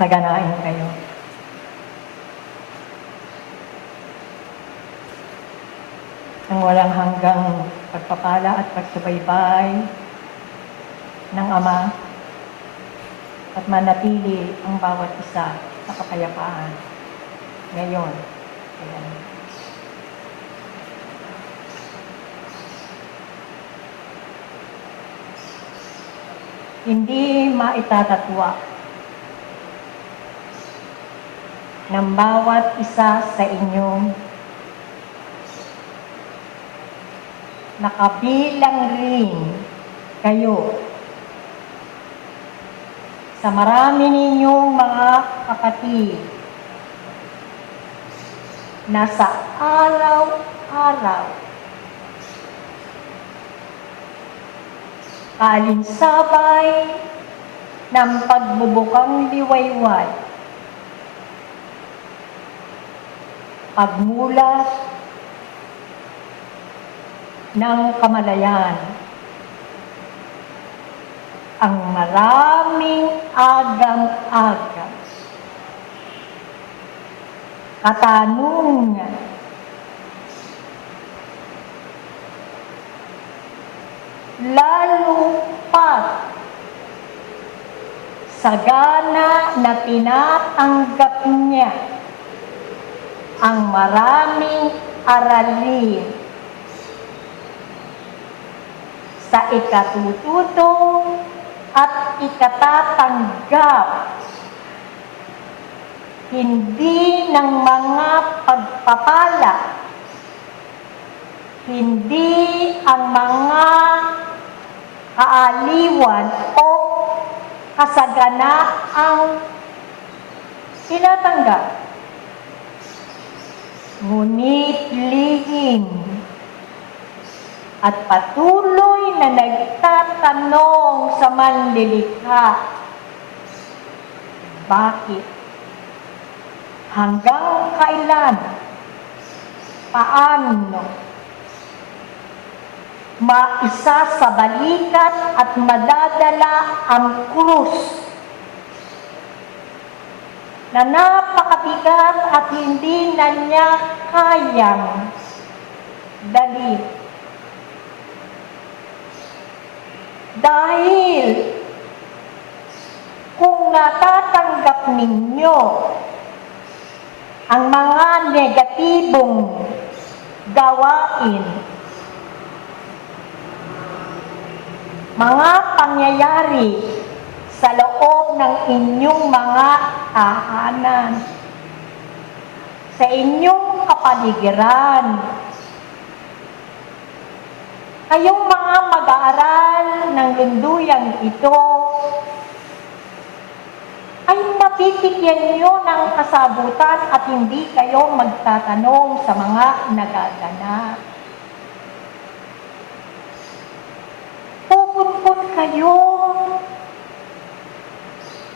saganain kayo. Ang walang hanggang pagpapala at pagsubaybay ng Ama at manatili ang bawat isa sa kapayapaan ngayon. Ayan. Hindi maitatatwa ng bawat isa sa inyong nakabilang rin kayo sa marami ninyong mga kapatid na sa araw-araw kalinsabay ng pagbubukang liwayway, pagmulat ng kamalayan, ang maraming agang-agang, katanungan, lalo pat sagana na tinatanggap niya ang maraming aralin sa ikatututo at ikatatanggap, hindi ng mga pagpapala, hindi ang mga kaaliwan o kasaganaang tinatanggap, ngunit lihim at patuloy na nagtatanong sa manlilikha, bakit? Hanggang kailan? Paano? Maisa sa balikat at madadala ang krus na napakabigat at hindi na niya kayang dalhin. Dahil kung natatanggap ninyo ang mga negatibong gawain, mga pangyayari sa loob ng inyong mga tahanan, sa inyong kapaligiran, kayong mga mag-aaral ng lunduyang ito ay mapipigyan nyo ng kasabutan at hindi kayo magtatanong sa mga nagaganap. Pupunpun kayo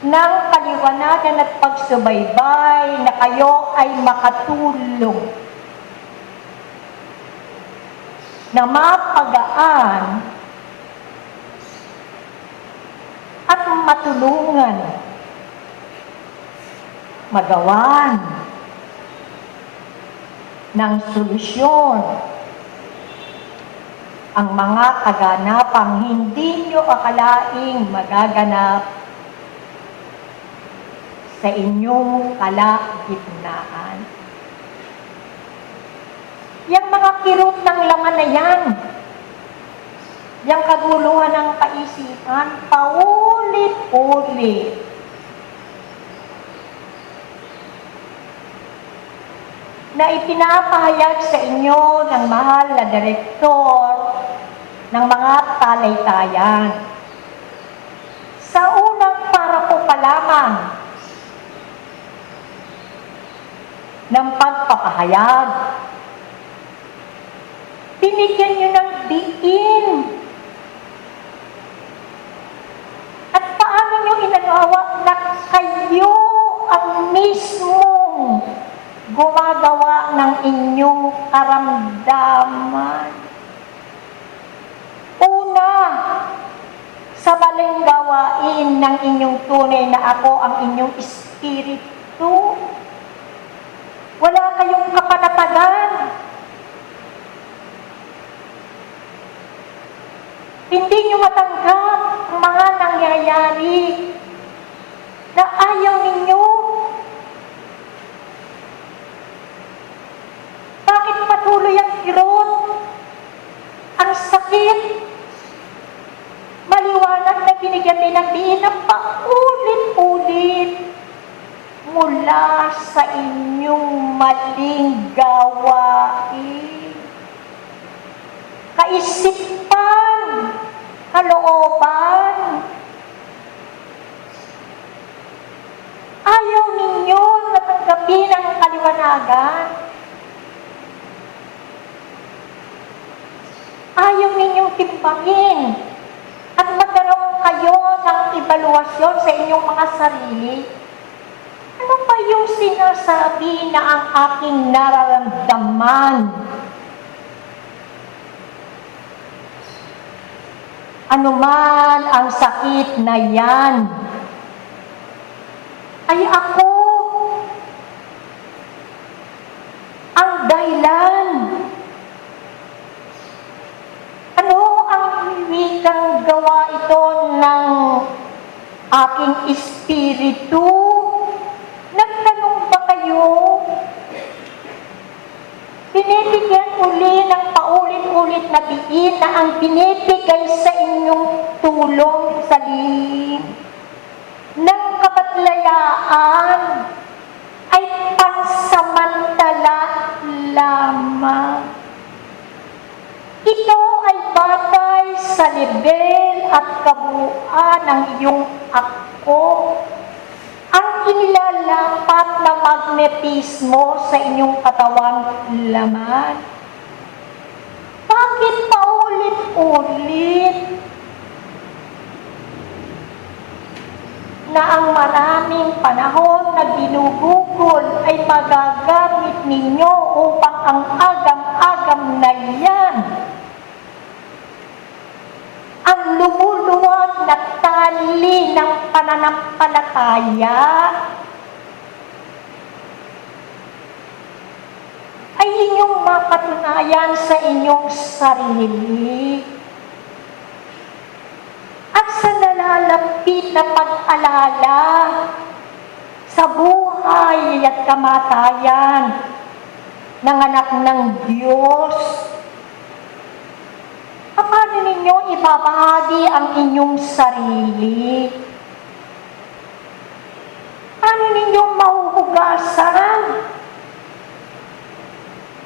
ng paliwanagan at pagsubaybay na kayo ay makatulong na mapagaan at matulungan magawan ng solusyon ang mga kaganapang hindi nyo akalaing magaganap sa inyong kalagitnaan. Yang mga kirot ng laman na yan, yang kaguluhan ng kaisipan, paulit-ulit. Na ipinapahayag sa inyo ng mahal na direktor ng mga talaytayan. Sa unang para po pa lamang ng pagpapahayag, binigyan nyo ng diin. At paano nyo inagawa na kayo ang mismong gumagawa ng inyong karamdaman? Una, sa sa maling gawain ng inyong tunay na ako ang inyong espiritu. Wala kayong kapanatagan. Hindi nyo matanggap ang mga nangyayari na ayaw ninyo. Bakit patuloy ang kirot? Ang sakit. Maliwanag na binigyan din ng diin na paulit-ulit mula sa inyong maling gawain. Kaisipan, kalooban. Ayaw ninyo natanggapin ang kaliwanagan. Ayaw ninyong timbangin at magkaroon kayo ng evaluasyon sa inyong mga sarili. Ano ba yung sinasabi na ang aking nararamdaman? Ano man ang sakit na yan, ay ako ang dahilan. Ano ang wikang gawa ito ng aking espiritu? Nagtanong ba kayo? Binibigyan uli ng paulit-ulit na diin na ang binibigay sa inyong tulong sa lihim ng kabatlayaan ay pansamantala lamang. Ito ay batay sa level at kabuuan ng iyong ako. Ang inilalapat na magnetismo sa inyong katawan laman. Bakit paulit-ulit na ang maraming panahon na ginugugol ay magagamit ninyo upang ang agam-agam na yan, ang lumuluwag na tali ng pananampalataya, ay inyong mapatunayan sa inyong sarili at sa nalalapit na pag-alala sa buhay at kamatayan ng anak ng Diyos. Paano ninyo ibabahagi ang inyong sarili? Paano ninyo mahuhugasan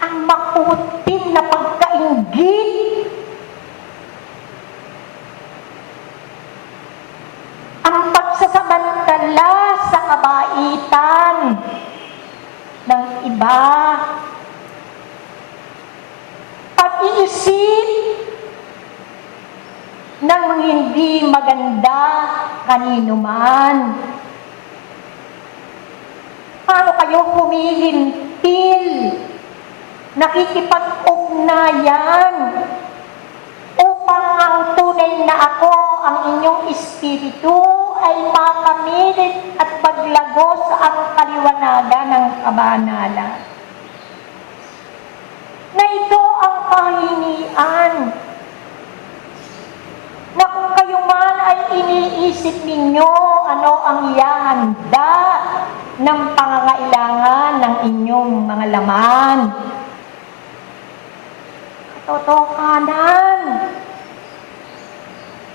ang makuting na pagkainggit? Ang pagsasamantala sa kabaitan ng iba? Pag-iisip ng hindi maganda kanino man? Paano kayo humihintil, nakikipag-ugnayan upang ang tunay na ako, ang inyong espiritu ay makamilit at paglagos ang kaliwanagan ng kabanalan? Na ito ang kahingian na kung kayo man ay iniisip ninyo ano ang ihahanda ng pangangailangan ng inyong mga laman. Katotohanan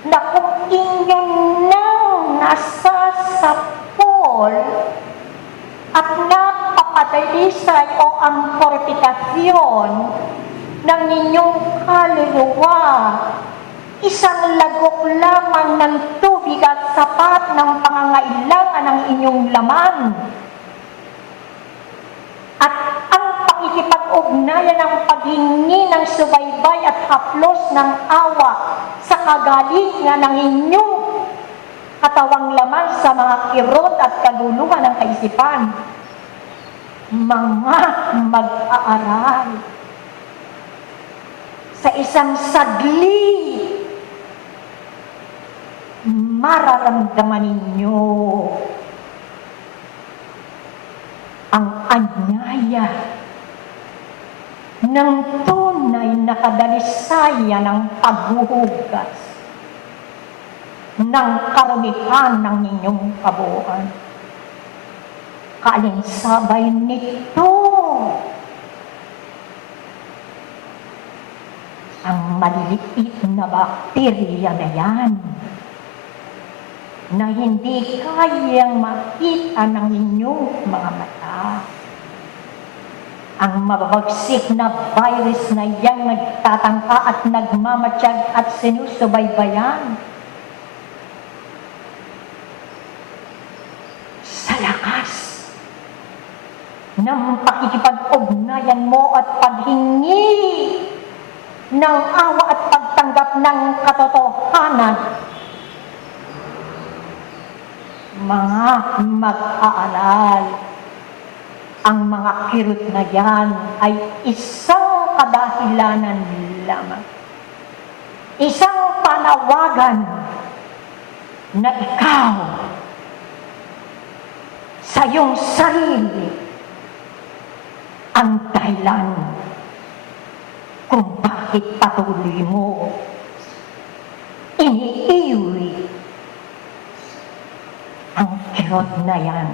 na kung inyong nang nasasapol at napapadalisay o ang purifikasyon ng inyong kaluluwa, isang lagok lamang ng tubig at sapat ng pangangailangan ng inyong laman. At ang pakikipag-ugnayan ng paghingi ng subaybay at haplos ng awa sa kagalingan ng inyong katawang laman sa mga kirot at kaguluhan ng kaisipan. Mga mag-aaral sa isang saglit mararamdaman ninyo ang anyaya ng tunay na kadalisaya ng paghuhugas ng karamihan ng inyong kabuuan. Kaalinsabay nito ang maliliit na bakterya na yan na hindi kayang makita ng inyong mga mata. Ang mababagsik na virus na yang nagtatangka at nagmamatsyag at sinusubaybayan sa lakas ng pakikipag-ugnayan mo at paghingi ng awa at pagtanggap ng katotohanan. Mga mag-aalal, ang mga kirot na yan ay isang kadahilanan lamang. Isang panawagan na ikaw sa iyong sarili ang dahilan kung bakit patuloy mo iniiwi ang kirot na yan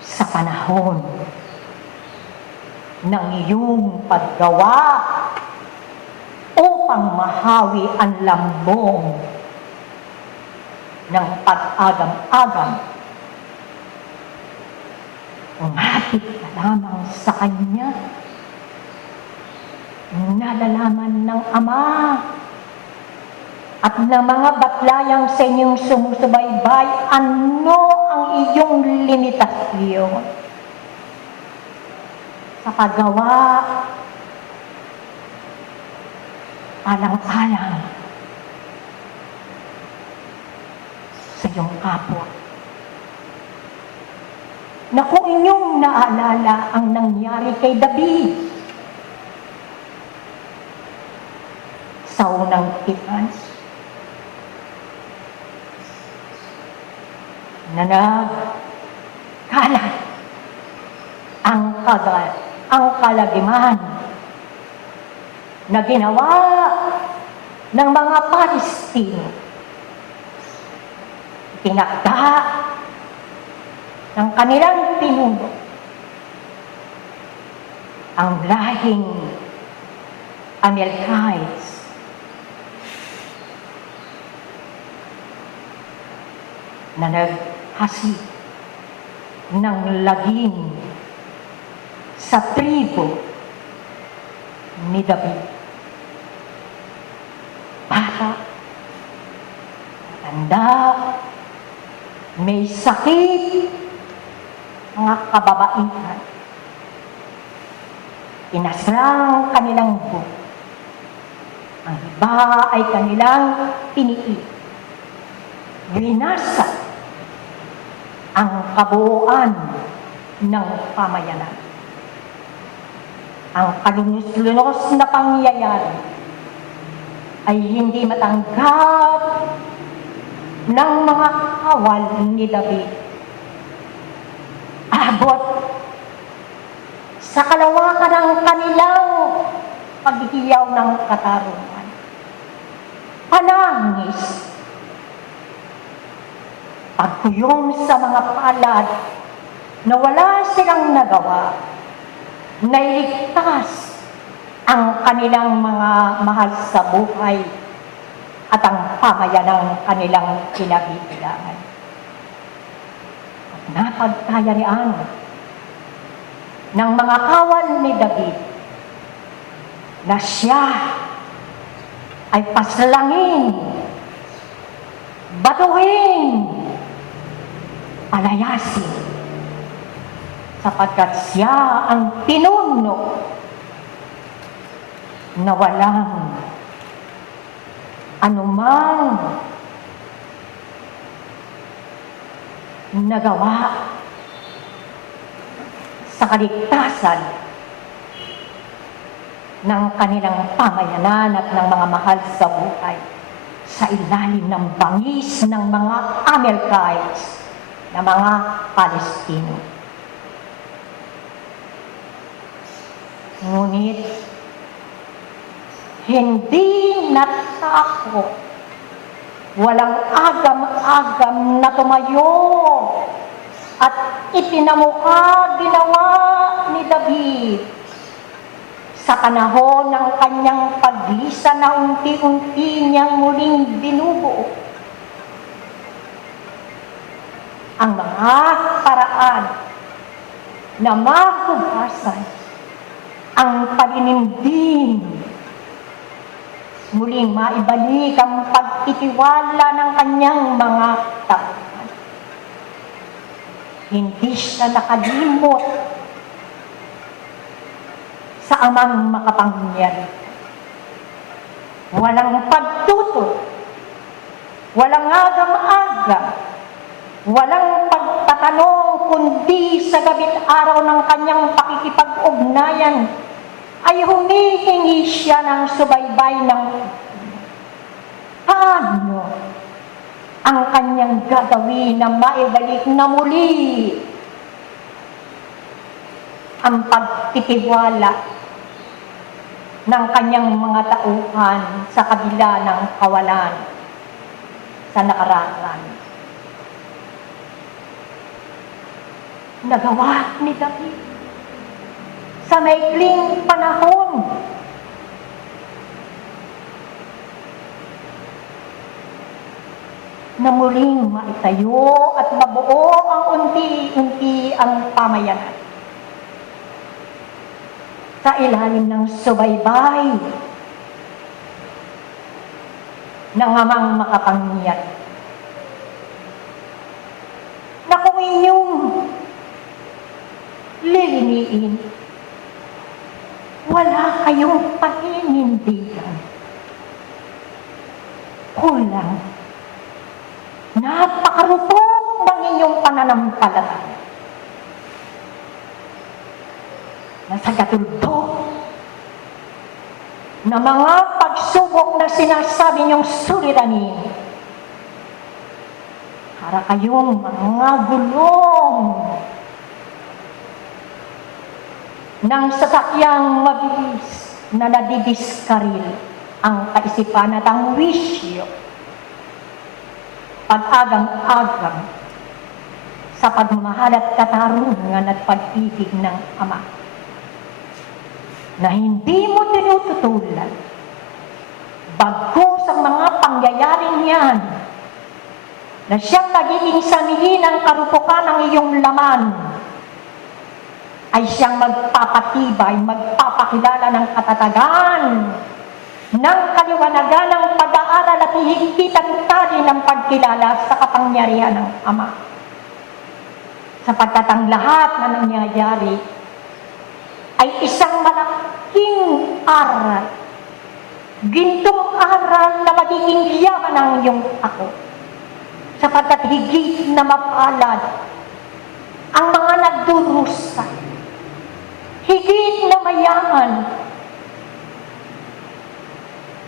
sa panahon ng iyong paggawa upang mahawi ang lambong ng pag-agam-agam. Umapit ka lamang sa Kanya. Nalalaman ng Ama at ng mga batlayang sa inyong sumusubaybay ano ang iyong limitasyon sa paggawa alang-alang sa iyong kapwa. Na kung inyong naalala ang nangyari kay David sa unang tipan, na nagkalat ang kalagiman na ginawa ng mga Palestino. Tinakda ng kanilang pinuno ang lahing Amalekites na naghasik ng lagim sa tribo ni David. Bata, matanda, may sakit, mga kababaihan. Inasrang kanilang buhok. Ang iba ay kanilang piniit. Binasa ang kabuuan ng pamayanan. Ang kalunos-lunos na pangyayari ay hindi matanggap ng mga kawal ni David. Abot sa kalawakan ng kanilang paghihiyaw ng katarungan. Panangis, pagkuyom sa mga palad na wala silang nagawa, nailigtas ang kanilang mga mahal sa buhay at ang pamayanang kanilang kinabibilangan. At napagkayarian ng mga kawal ni David na siya ay paslangin, batuhin, palayasin, sapagkat siya ang pinuno na walang anumang nagawa sa kaligtasan ng kanilang pamayanan at ng mga mahal sa buhay sa ilalim ng bangis ng mga Amalekites na mga Palestino. Ngunit, hindi natakot, walang agam-agam na tumayo at ipinamukha ginawa ni David sa panahon ng kanyang paglisa na unti-unti niyang muling binubuo ang mga paraan na mahugasan ang panininding, muling maibalik ang pagtitiwala ng kanyang mga tauhan. Hindi siya nakalimot sa amang makapangyarihan. Walang pagtutol, walang agam-agam, walang pagtatanong, kundi sa gabing araw ng kanyang pakikipag-ugnayan ay humihingi siya ng subaybay ng paano ang kanyang gagawin na maibalik na muli ang pagtitiwala ng kanyang mga tauhan sa kabila ng kawalan sa nakaraan. Nagawa ni David sa maikling panahon na muling maitayo at mabuo ang unti-unti ang pamayanan sa ilalim ng subaybay ng amang makapangyarihan. Na kung inyong liliniin, wala kayong paninindigan. Kulang. Napakarupok ng inyong pananampalataya. Nasa gatuldo na mga pagsubok na sinasabi niyong suliranin, para kayong mga gulong ng sasakyang mabilis na nadidiskaril ang kaisipan at ang wisyo, pag-agam-agam sa pagmamahal at katarungan at pag-ibig ng Ama na hindi mo tinututulan bagkus ang mga pangyayaring yan na siyang nagiging sanhi ng karupukan ng iyong laman ay siyang magpapatibay, magpapakilala ng katatagan, ng kaliwanagan ng pag-aaral at hihigpitan tali ng pagkilala sa kapangyarihan ng Ama. Sapagkat ang lahat na nangyayari ay isang malaking aral, gintong aral na magiging yaman ng iyong ako. Sapagkat higit na mapalad ang mga nagdurusa, higit na mayaman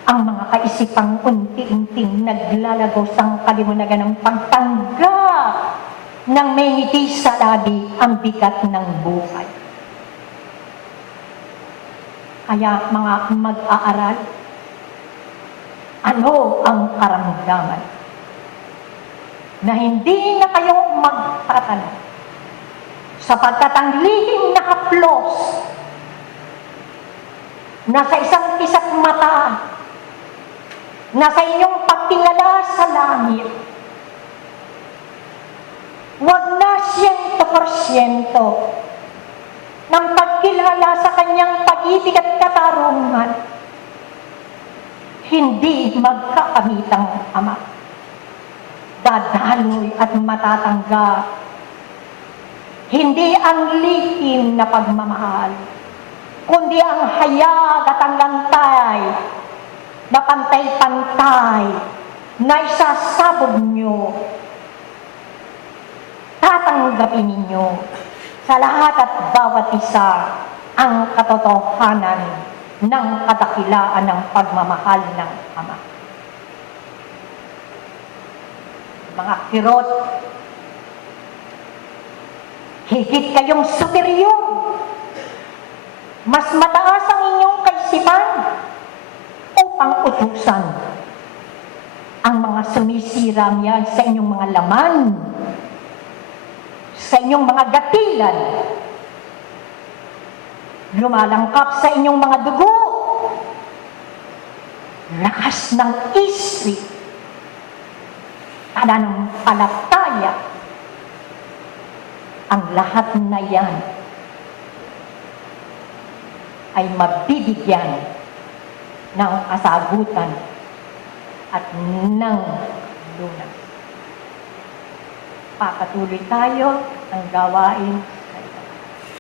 ang mga kaisipang unti-unting naglalagos ang kaliwanagan ng pagtanggap ng may ngiti sa labi ang bigat ng buhay. Kaya mga mag-aaral, ano ang karamdaman? Na hindi na kayo magtatanong sapagkat ang lihim na haplos nasa isang pisak mata, nasa inyong pagtingala sa langit. Huwag na 100% ng pagkilala sa kanyang pag-ibig at katarungan. Hindi magkakamitang Ama. Dadaloy at matatanggap hindi ang lihim na pagmamahal, kundi ang hayag at ang lantay na pantay-pantay na isasabog nyo, tatanggapin ninyo sa lahat at bawat isa ang katotohanan ng kadakilaan ng pagmamahal ng Ama. mga kirot, higit kayong superior, mas mataas ang inyong kaisipan upang utusan ang mga sumisirang yan sa inyong mga laman, sa inyong mga gatilan, lumalangkap sa inyong mga dugo, lakas ng isip, pananampalataya, ang lahat na yan ay mabibigyan ng kasagutan at ng lunas. Papatuloy tayo ang gawain